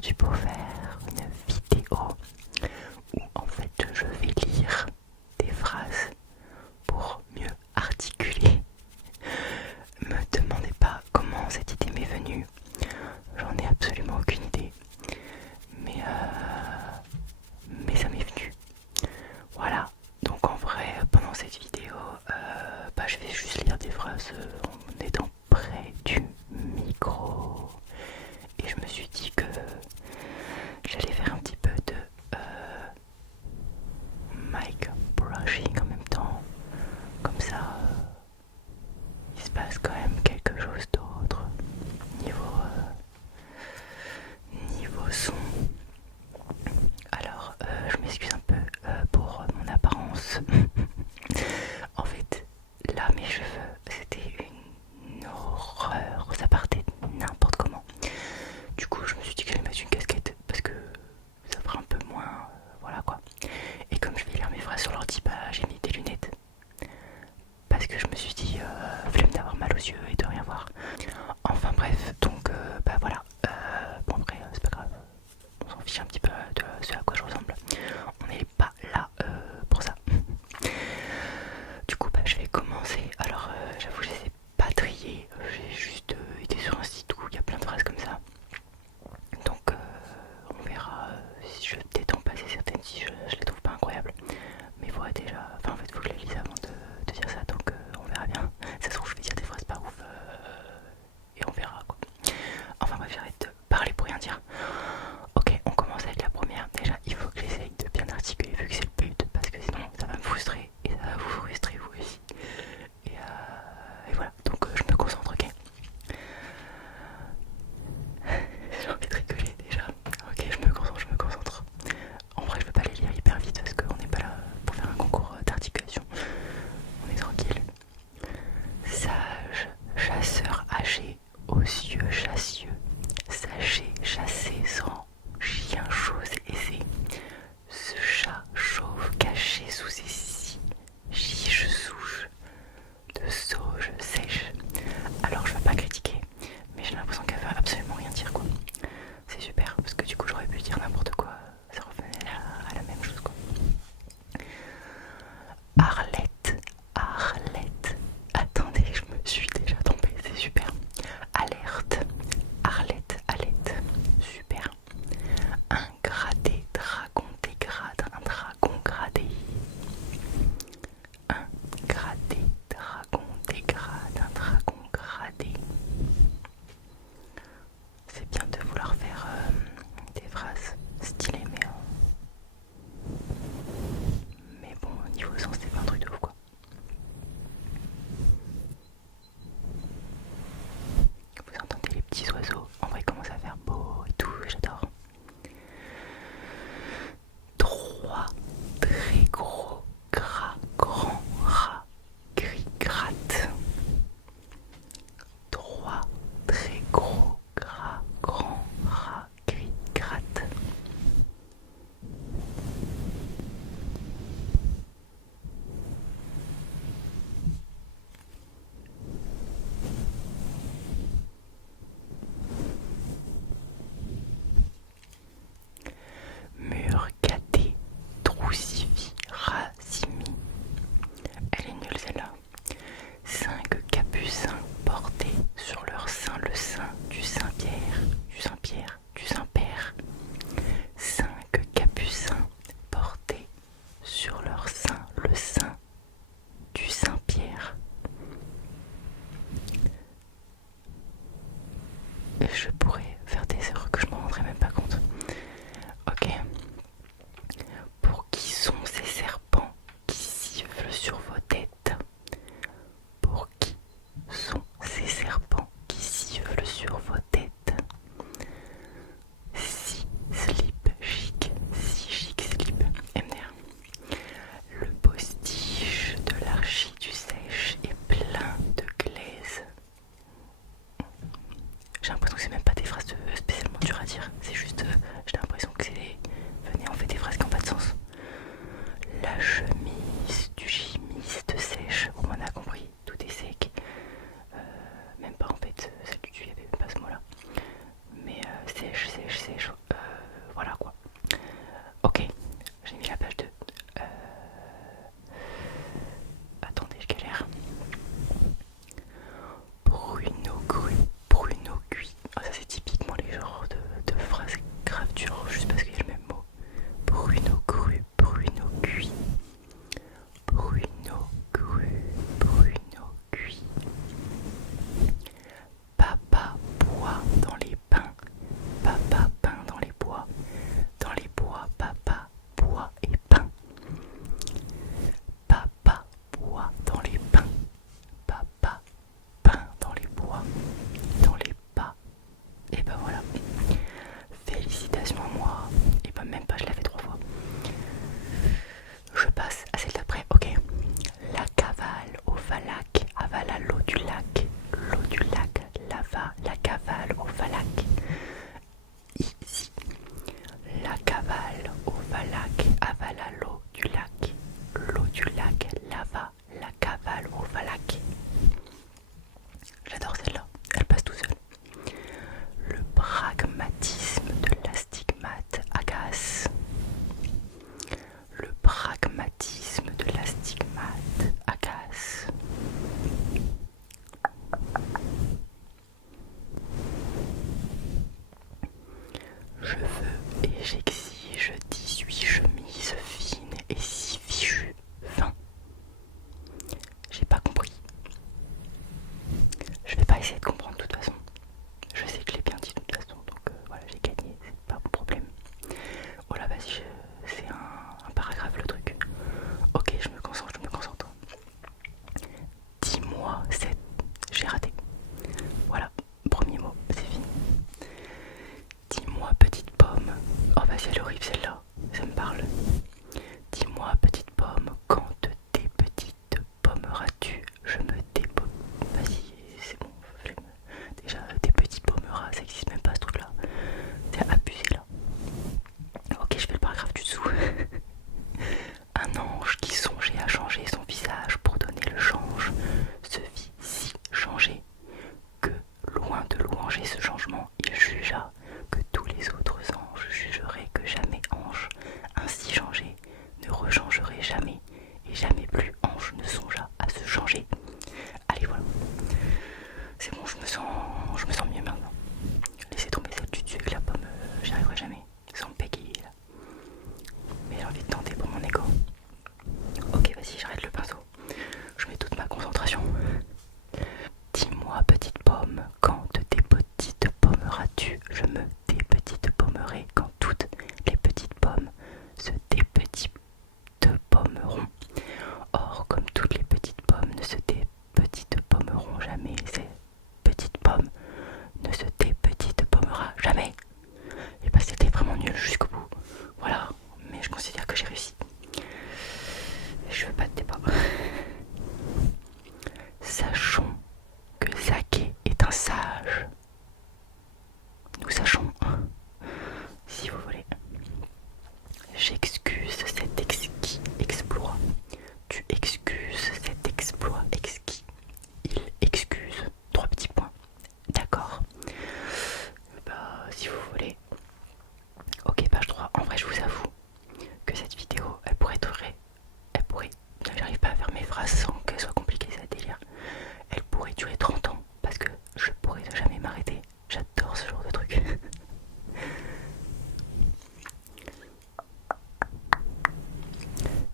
aujourd'hui pour faire une vidéo où en fait je vais lire des phrases pour mieux articuler. Me demandez pas comment cette idée m'est venue, j'en ai absolument aucune idée, mais ça m'est venu. Voilà, donc en vrai pendant cette vidéo, je vais juste lire des phrases en étant près du micro. Et je me suis dit que j'allais faire un petit peu de mic brushing en même temps. Comme ça, il se passe quand même quelque chose d'autre niveau son. Alors, je m'excuse un peu pour mon apparence. En fait, là, mes cheveux, c'était une horreur. Ça partait n'importe comment. Du coup, je me suis dit que j'allais mettre une casquette parce que ça fera un peu moins. Voilà quoi. Et comme je vais lire mes phrases sur l'ordi, j'ai mis des lunettes. Parce que je me suis dit, flemme d'avoir mal aux yeux et de rien voir. Enfin bref, donc voilà. Bon après, c'est pas grave. On s'en fiche un petit peu de ce à quoi je ressemble. On n'est pas là pour ça. Du coup, je vais commencer. Alors, j'avoue, je les ai pas triés. J'ai juste été sur un site où il y a plein de phrases comme ça. Donc, on verra si je peut-être passer certaines si je les trouve pas incroyables. Mais voilà, déjà, enfin, en fait, faut que je les lise avant de dire ça. Donc, on verra bien. Ça se trouve, je vais dire des phrases pas ouf et on verra quoi. Enfin, bref, j'arrête de parler pour rien dire. Ok, on commence avec la première. Déjà, il faut que j'essaye de bien articuler vu que c'est le but, parce que sinon ça va me frustrer et ça va vous frustrer vous aussi. Et voilà, donc je me concentre, ok. J'ai envie de rigoler déjà. Ok, je me concentre. En vrai, je peux pas les lire hyper vite parce qu'on n'est pas là pour faire un concours d'articulation. On est tranquille. Sage, chasseur âgé, aux yeux chassieux. Sachez chasser sans chien chose aisé. Ce chat chauve caché sous ses scies, chiche souche, de sauge sèche. Alors je veux pas critiquer, mais j'ai l'impression qu'elle veut absolument rien dire quoi. C'est super, parce que du coup j'aurais pu dire n'importe quoi, ça revenait à la même chose quoi. Arlette, Arlette. Attendez, je me suis déjà trompée, c'est super. Alerte, Arlette, Alette, super. Un gradé, dragon dégrade, un dragon gradé. Un gradé, dragon dégrade, un dragon gradé. C'est bien de vouloir faire des phrases stylées, mais bon, niveau sens, c'est pas un truc de ouf quoi. Vous entendez les petits oiseaux, en vrai, il commence à faire beau et tout, j'adore. Trois très gros, gras, grands rats gris gratte. Trois très gros, gras, grands rats gris gratte. Mur gâté, Troussifie, Razimi. Elle est nulle celle-là. 5 capucins portés sur leur sein le sein du Saint-Pierre, du Saint-Pierre, du Saint-Père. 5 capucins portés sur leur sein le sein du Saint-Pierre. Et je pourrais faire des erreurs que je m'en rendrais même pas compte. Ok. Pour qui sont ces serpents qui sifflent sur vos têtes? Pour qui sont ces serpents qui sifflent sur vos têtes? Si slip chic, si chic slip, MDR. Le postiche de l'archi du sèche est plein de glaise. J'ai l'impression que c'est même pas des phrases spécialement dures à dire, c'est juste, j'ai l'impression que c'est, venez on fait des phrases qui n'ont pas de sens. La chemise du chimiste sèche, on m'en a compris, tout est sec. Même pas en fait, celle du dessus, il n'y avait même pas ce mot là. Mais sèche, sèche, sèche, je veux et j'exige 18 chemises fines et 6 fichus fins. J'ai pas compris. Je vais pas essayer de comprendre de toute façon. Je sais que je l'ai bien dit de toute façon, donc voilà, j'ai gagné, c'est pas mon problème. Oh là, vas-y, c'est un paragraphe le truc. Ok, je me concentre, je me concentre. Dis-moi, j'ai raté. Voilà, premier mot, c'est fini. Dis-moi, petite pomme. Oh, vas-y, elle est horrible celle-là, ça me parle. Dis-moi, petite pomme, quand tes petites pommeras-tu? Je me dépome. Vas-y, c'est bon, déjà, des petits pommeras, ça existe même pas ce truc-là. C'est abusé là. Ok, je fais le paragraphe du dessous. Un ange qui songeait à changer son visage pour donner le change se vit si changé que, loin de louanger ce changement, il jugea que tous les autres anges jugeraient que jamais ange ainsi changé ne rechangerait jamais, et jamais plus ange ne songea à se changer. Allez, voilà. C'est bon, je me sens mieux maintenant. Laissez tomber celle du dessus avec la pomme, j'y arriverai jamais. Sans me bégayer là. Mais j'ai envie de tenter pour mon égo. Ok, vas-y, j'arrête le pinceau. Je mets toute ma concentration. Dis-moi, petite pomme, quand tes petites pommeras-tu? Je me dépetite pommerai quand toutes les petites pommes se dépetite pommeront. Or, comme toutes les petites pommes ne se dépetite pommeront jamais, ces petites pommes ne se dépetite pommera jamais. Et bah, c'était vraiment nul jusqu'au bout. Voilà, mais je considère que j'ai réussi. Je veux pas de débat. Sachons que Zaké est un sage. Nous sachons, si vous voulez. J'excuse cet exquis exploit. Tu excuses cet exploit exquis. Il excuse. 3 petits points. D'accord. Bah, si vous voulez. Ok, page 3. En vrai, je vous avoue que cette vidéo, elle pourrait durer. Elle pourrait. J'arrive pas à faire mes phrases sans qu'elle soit compliquée, c'est un délire. Elle pourrait durer 30 ans parce que je pourrais jamais m'arrêter. J'adore ce genre de truc.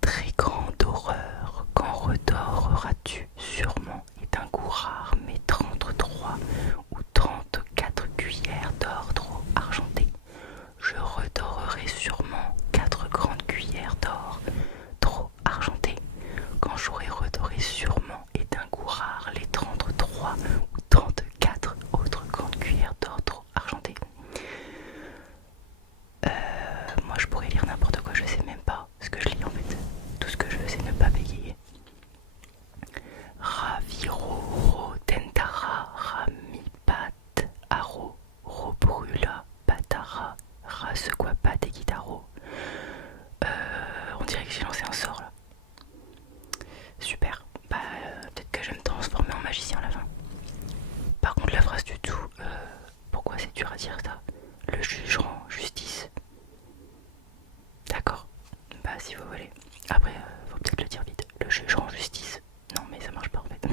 Très grande horreur, quand redoreras-tu sûrement, est un goût rare, mais 33 ou 34 cuillères d'or trop argentées. Je redorerai sûrement 4 grandes cuillères d'or trop argentées. Quand j'aurai redoré sûrement est un goût rare les 33 ou 34 autres grandes cuillères d'or trop argentées. Moi je pourrais lire n'importe quoi, je sais même pas ce que je lis en fait. Tout ce que je veux c'est ne pas bégayer. Raviro, tentara, ramipat, aro, robrula, patara, rasequapa, des guitaros. On dirait que j'ai lancé un sort là. Super. Bah, peut-être que je vais me transformer en magicien à la fin. Par contre, la phrase du tout, pourquoi c'est dur à dire ça? Le juge rend justice. D'accord. Bah, si vous voulez. Après, faut peut-être le dire vite. Le juge rend justice. Non, mais ça marche pas en fait.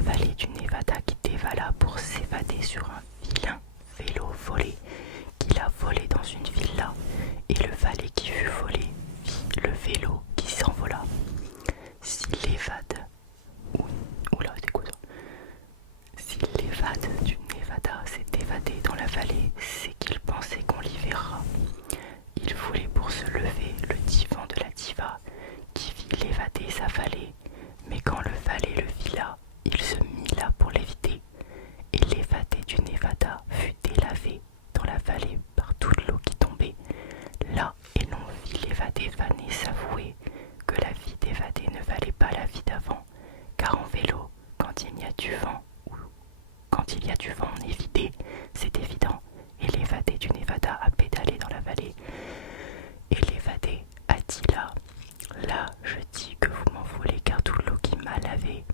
la vallée du Nevada qui dévala pour s'évader sur un vilain vélo volé qu'il a volé dans une villa, et le valet qui fut volé vit le vélo qui s'envola. S'il évade, oula, c'est quoi ça? S'il évade du Nevada, s'est évadé dans la vallée, c'est qu'il pensait qu'on l'y verra. Il voulait pour se lever le divan de la diva, qui vit l'évader sa vallée, mais quand le valet le vit là, il se mit là pour l'éviter, et l'évadé du Nevada fut délavé dans la vallée par toute l'eau qui tombait. Là, et l'on vit l'évadé vaner s'avouer que la vie d'évadé ne valait pas la vie d'avant, car en vélo, quand il y a du vent, on est vidé, c'est évident, et l'évadé du Nevada a pédalé dans la vallée. Et l'évadé a dit là, je dis que vous m'en voulez, car toute l'eau qui m'a lavé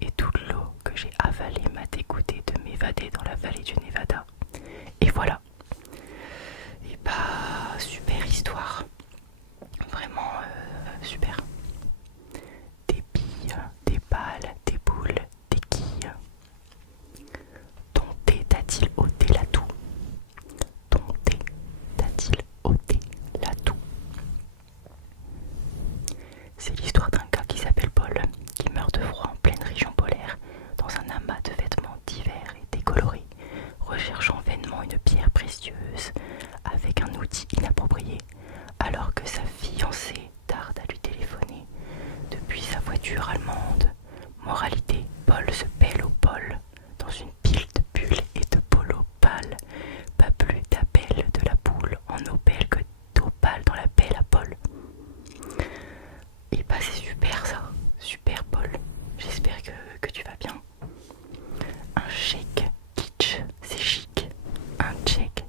et toute l'eau que j'ai avalée m'a dégoûté de m'évader dans la vallée du Nevada. Et voilà. Et bah, super histoire. Vraiment super. Des billes, des balles, des boules, des quilles. Ton thé t'a-t-il ôté la toux? Ton thé t'a-t-il ôté la toux? C'est l'histoire d'un gars qui s'appelle Paul, qui meurt de froid en pleine région polaire, dans un amas de vêtements divers et décolorés, recherchant vainement une pierre précieuse avec un outil inapproprié, alors que sa fiancée tarde à lui téléphoner depuis sa voiture allemande. Moralité, Paul se pèle au bol, dans une pile de bulles et de polo pâle, pas plus d'appel de la poule en opale que d'opale dans la pelle à Paul. Et bah c'est super ça, super Paul, j'espère que tu vas bien. Un chèque kitsch, c'est chic. Un tchèque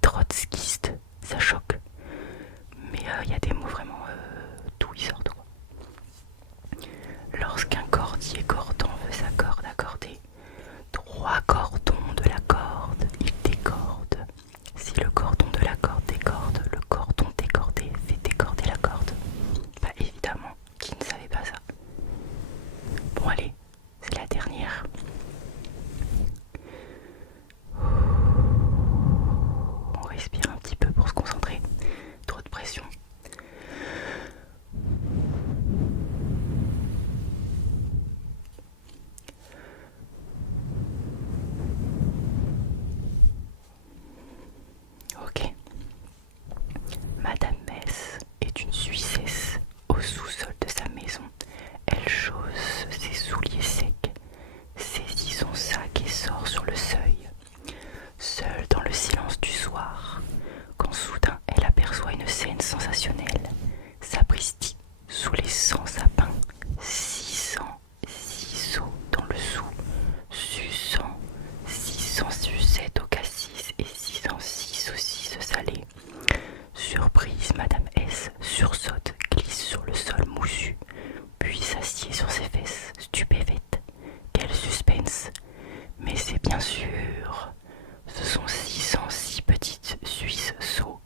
trotskiste, ça choque. Mais il y a des mots vraiment d'où ils sortent quoi. Lorsqu'un cordier cordant veut sa corde accorder, 3 cordons de la corde il décorde. Si le cordon de la corde décorde, le cordon décordé fait décorder la corde. Bah évidemment, qui ne savait pas ça? Bon allez, c'est la dernière. On respire un petit peu pour se concentrer. Trop de pression. Ok. Madame Mess est une Suissesse. Au sous-sol de sa maison, elle chausse ses souliers secs, saisit son sac et sort sur le seuil. Seule dans le silence du soir, quand soudain elle aperçoit une scène sensationnelle. Sapristi, sous les 100 sapins, 600 ciseaux dans le sou, suçant, 600 sucettes au cassis et 606 saucisses salées. Surprise, Madame S sursaute, glisse sur le sol moussu, puis s'assied sur ses fesses, stupéfaite. Quel suspense! Mais c'est bien sûr, ce sont 606 petites Suisses sauts.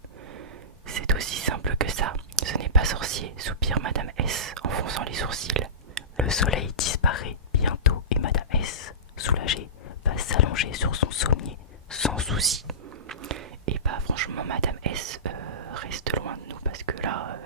C'est aussi simple que ça, ce n'est pas sorcier, soupire Madame S en fronçant les sourcils. Le soleil disparaît bientôt et Madame S, soulagée, va s'allonger sur son sommier, sans souci. Et bah franchement Madame S reste loin de nous parce que là